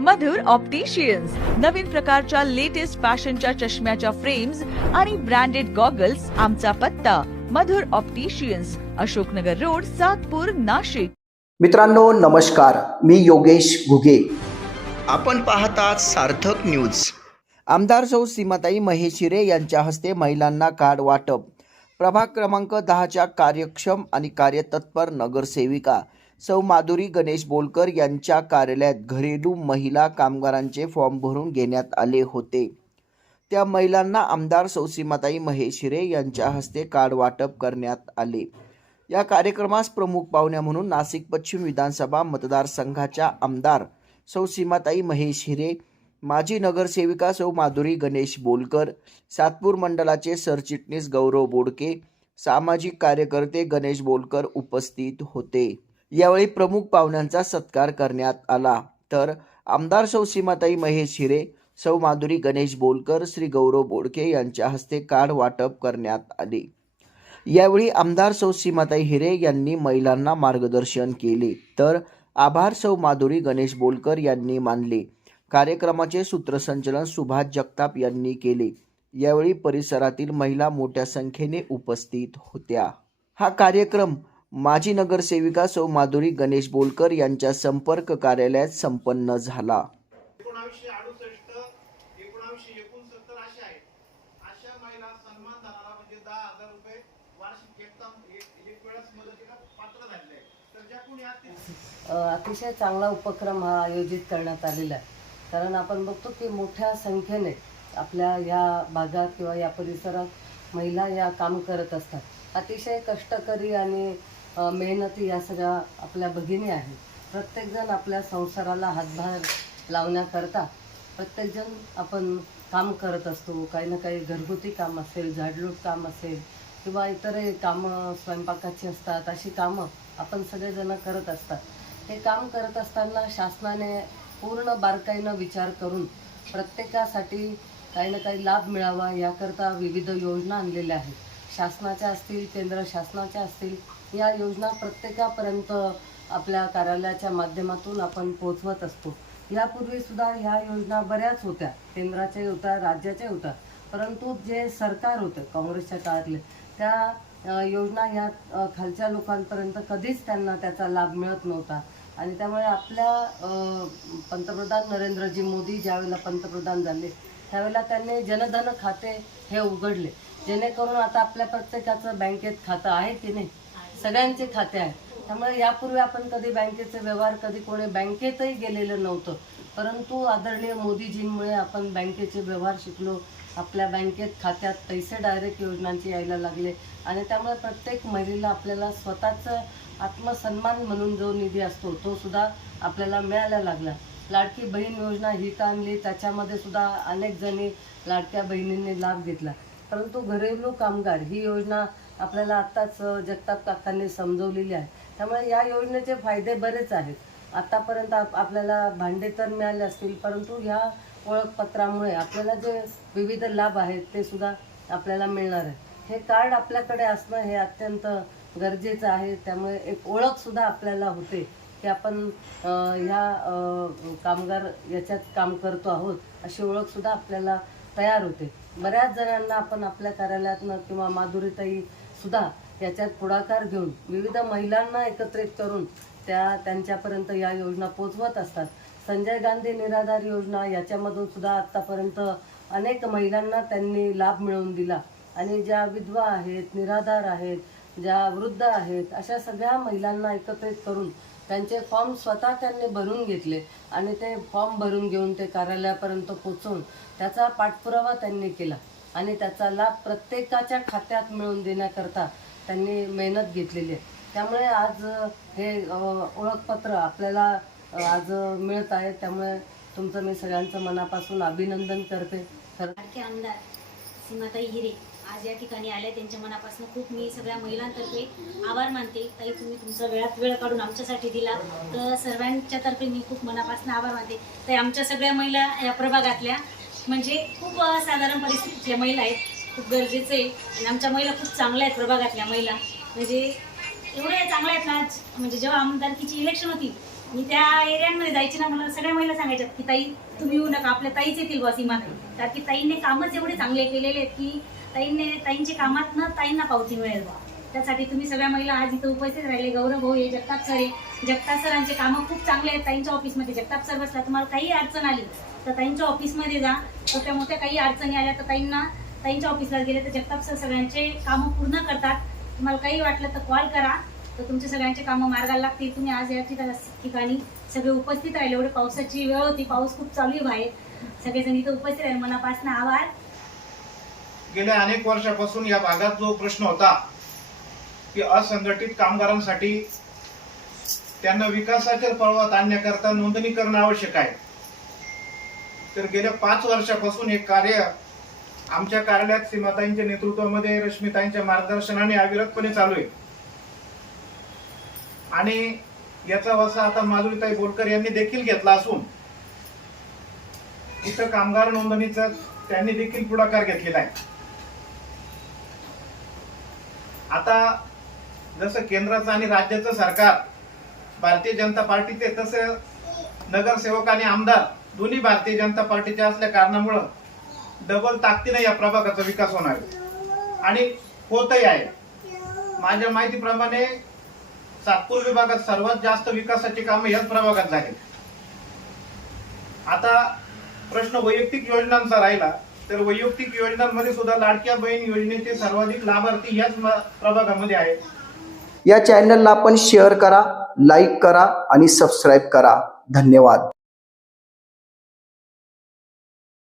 मधुर opticians नवीन प्रकारच्या latest फॅशनच्या चष्म्याच्या फ्रेम्स आणि ब्रँडेड गॉगल्स आमचा पत्ता. Madhur opticians Ashoknagar road Satpur Nashik. मित्रांनो नमस्कार. मी योगेश घुगे. आपण पाहतात सार्थक न्यूज आमदार सौ सीमाताई महेश हिरे यांच्या हस्ते महिलांना कार्ड वाटप. प्रभाग क्रमांक दहाच्या कार्यक्षम आणि कार्यतत्पर नगरसेविका. सौ माधुरी गणेश बोलकर यांच्या कार्यालयात घरेलू महिला कामगारांचे फॉर्म भरून घेण्यात आले होते. त्या महिलांना आमदार सौसीमाताई महेश हिरे यांच्या हस्ते कार्ड वाटप करण्यात आले. या कार्यक्रमास प्रमुख पाहुण्या म्हणून नाशिक पश्चिम विधानसभा मतदारसंघाच्या आमदार सौ सीमाताई महेश हिरे माजी नगरसेविका सौ माधुरी गणेश बोलकर सातपूर मंडलाचे सरचिटणीस गौरव बोडके सामाजिक कार्यकर्ते गणेश बोलकर उपस्थित होते. यावेळी प्रमुख पाहुण्यांचा सत्कार करण्यात आला. तर आमदार सौ सीमाताई महेश हिरे सौ माधुरी गणेश बोलकर श्री गौरव बोडके यांच्या हस्ते कार्ड वाटप करण्यात आले. यावेळी आमदार सौ सीमाताई हिरे यांनी महिलांना मार्गदर्शन केले. तर आभार सौ माधुरी गणेश बोलकर यांनी मानले. कार्यक्रमाचे सूत्रसंचलन सुभाष जगताप यांनी केले. यावेळी परिसरातील महिला मोठ्या संख्येने उपस्थित होत्या. हा कार्यक्रम माजी नगरसेविका सौ माधुरी गणेश बोलकर यांच्या संपर्क कार्यालयात संपन्न झाला. म्हणजे अतिशय चांगला उपक्रम हा आयोजित करण्यात आलेला आहे. कारण आपण बघतो की मोठ्या संख्येने आपल्या या भागात किंवा या परिसरात महिला या काम करत असतात. अतिशय कष्टकरी आणि मेहनती या सगळ्या आपल्या भगिनी आहेत. प्रत्येकजण आपल्या संसाराला हातभार लावण्याकरता प्रत्येकजण आपण काम करत असतो. काही ना काही घरगुती काम असेल झाडलोट काम असेल किंवा इतरही कामं स्वयंपाकाची असतात अशी कामं आपण सगळेजणं करत असतात. हे काम करत असताना शासनाने पूर्ण बारकाईनं विचार करून प्रत्येकासाठी काही ना काही लाभ मिळावा याकरता विविध योजना आणलेल्या आहेत. शासनाच्या असतील केंद्र शासनाच्या असतील या योजना प्रत्येकापर्यंत आपल्या कार्यालयाच्या माध्यमातून आपण पोहोचवत असतो. यापूर्वी सुद्धा ह्या योजना बऱ्याच होत्या. केंद्राच्या होत्या राज्याच्या होत्या. परंतु जे सरकार होतं काँग्रेसच्या काळातले त्या योजना ह्या खालच्या लोकांपर्यंत कधीच त्यांना त्याचा लाभ मिळत नव्हता. आणि त्यामुळे आपल्या पंतप्रधान नरेंद्रजी मोदी ज्यावेळेला पंतप्रधान झाले त्यावेळेला त्यांनी जनधन खाते हे उघडले. जेणेकरून आता आपल्या प्रत्येकाचं बँकेत खातं आहे की नाही? सगळ्यांचे खाते आहे. त्यामुळे यापूर्वी आपण कधी बँकेचे व्यवहार कधी कोणी बँकेतही गेलेलं नव्हतं. परंतु आदरणीय मोदीजींमुळे आपण बँकेचे व्यवहार शिकलो. आपल्या बँकेत खात्यात पैसे डायरेक्ट योजनांचे यायला लागले. आणि त्यामुळे प्रत्येक महिलेला आपल्याला स्वतःचं आत्मसन्मान म्हणून जो निधी असतो तो सुद्धा आपल्याला मिळायला लागला. लाडकी बहीण योजना ही का आणली? त्याच्यामध्ये सुद्धा अनेक जणी लाडक्या बहिणींनी लाभ घेतला. परंतु घरेलू कामगार ही योजना आपल्याला आत्ताच जगताप काकांनी समजवलेली आहे. त्यामुळे या योजनेचे फायदे बरेच आहेत. आत्तापर्यंत आप आपल्याला भांडे तर मिळाले असतील परंतु ह्या ओळखपत्रामुळे आपल्याला जे विविध लाभ आहेत ते सुद्धा आपल्याला मिळणार आहे हे कार्ड आपल्याकडे असणं हे अत्यंत गरजेचं आहे. त्यामुळे एक ओळखसुद्धा आपल्याला होते की आपण ह्या कामगार याच्यात काम करतो आहोत अशी ओळखसुद्धा आपल्याला तयार होते. बऱ्याच जणांना आपण आपल्या कार्यालयातनं किंवा माधुरीताई सुद्धा याच्यात पुढाकार घेऊन विविध महिलांना एकत्रित करून त्या त्यांच्यापर्यंत या योजना पोचवत असतात. संजय गांधी निराधार योजना याच्यामधून सुद्धा आत्तापर्यंत अनेक महिलांना त्यांनी लाभ मिळवून दिला. आणि ज्या विधवा आहेत निराधार आहेत ज्या वृद्ध आहेत अशा सगळ्या महिलांना एकत्रित करून त्यांचे फॉर्म स्वतः त्यांनी भरून घेतले आणि ते फॉर्म भरून घेऊन ते कार्यालयापर्यंत पोचवून त्याचा पाठपुरावा त्यांनी केला. आणि त्याचा लाभ प्रत्येकाच्या खात्यात मिळवून देण्याकरता त्यांनी मेहनत घेतलेली आहे. त्यामुळे आज हे ओळखपत्र आपल्याला आज मिळत आहे. त्यामुळे तुमचं मी सगळ्यांचं मनापासून अभिनंदन करते. सारखे आमदार सीमाताई हिरे आज या ठिकाणी आल्या त्यांच्या मनापासून खूप मी सगळ्या महिलांतर्फे आभार मानते. ताई तुम्ही तुमचा वेळात वेळ काढून आमच्यासाठी दिला. तर सर्वांच्या तर्फे मी खूप मनापासून आभार मानते. तर आमच्या सगळ्या महिला या प्रभागातल्या म्हणजे खूप साधारण परिस्थितीतल्या महिला आहेत खूप गरजेचं आहे. आणि आमच्या महिला खूप चांगल्या आहेत प्रभागातल्या महिला. म्हणजे एवढ्या चांगल्या आहेत ना आज म्हणजे जेव्हा आमदारकीची इलेक्शन होती मी त्या एरियामध्ये जायची ना मला सगळ्या महिला सांगायच्या की ताई तुम्ही येऊ नका आपल्या ताईच येतील बस इमा कारण की ताईंनी कामच एवढे चांगले केलेले आहेत की ताईंने ताईंच्या कामात ना ताईंना पावती मिळेल बा त्यासाठी तुम्ही सगळ्या महिला आज इथं उपस्थित राहिले. गौरव भाऊ हे जगताप सर आहे. जगताप सरांचे कामं खूप चांगले आहेत. ताईंच्या ऑफिसमध्ये जगताप सर बसला तुम्हाला काही अडचण आली तर ताईंच्या ऑफिसमध्ये जा. छोट्या मोठ्या काही अडचणी आल्या तर ताईंना ताईंच्या ऑफिसला गेले तर जगताप सर सगळ्यांचे कामं पूर्ण करतात. तुम्हाला काही वाटलं तर कॉल करा. तर तुमचे सगळ्यांचे कामं मार्गाला लागतील. तुम्ही आज या ठिकाणी सगळे उपस्थित राहिले. एवढे पावसाची वेळ होती. पाऊस खूप चालू आहे बाहेर. सगळेजण इथं उपस्थित राहिले. मनापासून आभार. गेल्या अनेक वर्षापासून या भागात जो प्रश्न होता की असंघटित कामगारांसाठी त्यांना विकासाच्या पर्वात आणण्याकरता नोंदणी करणं आवश्यक आहे. तर गेल्या पाच वर्षापासून हे कार्य आमच्या कार्यालयात सीमाताईंच्या नेतृत्वामध्ये रश्मिताईंच्या मार्गदर्शनाने अविरतपणे चालू आहे. आणि याचा वसा आता माधुरीताई बोरकर यांनी देखील घेतला असून इथं कामगार नोंदणीचा त्यांनी देखील पुढाकार घेतलेला आहे. आता जसं केंद्राचं आणि राज्याचं सरकार भारतीय जनता पार्टीचे तसं नगरसेवक आणि आमदार दोन्ही भारतीय जनता पार्टीच्या असल्या कारणामुळं डबल ताकदीनं या प्रभागाचा विकास होणार आहे. आणि होतही आहे. माझ्या माहितीप्रमाणे सातपूर विभागात सर्वात जास्त विकासाची कामं याच प्रभागात झाली. आता प्रश्न वैयक्तिक योजनांचा राहिला तर वैयक्तिक योजनांमध्ये सुद्धा लाडक्या बहीण योजनेचे सर्वाधिक लाभार्थी याच प्रभागामध्ये आहेत. या चॅनलला आपण शेअर करा लाईक करा आणि सबस्क्राईब करा. धन्यवाद.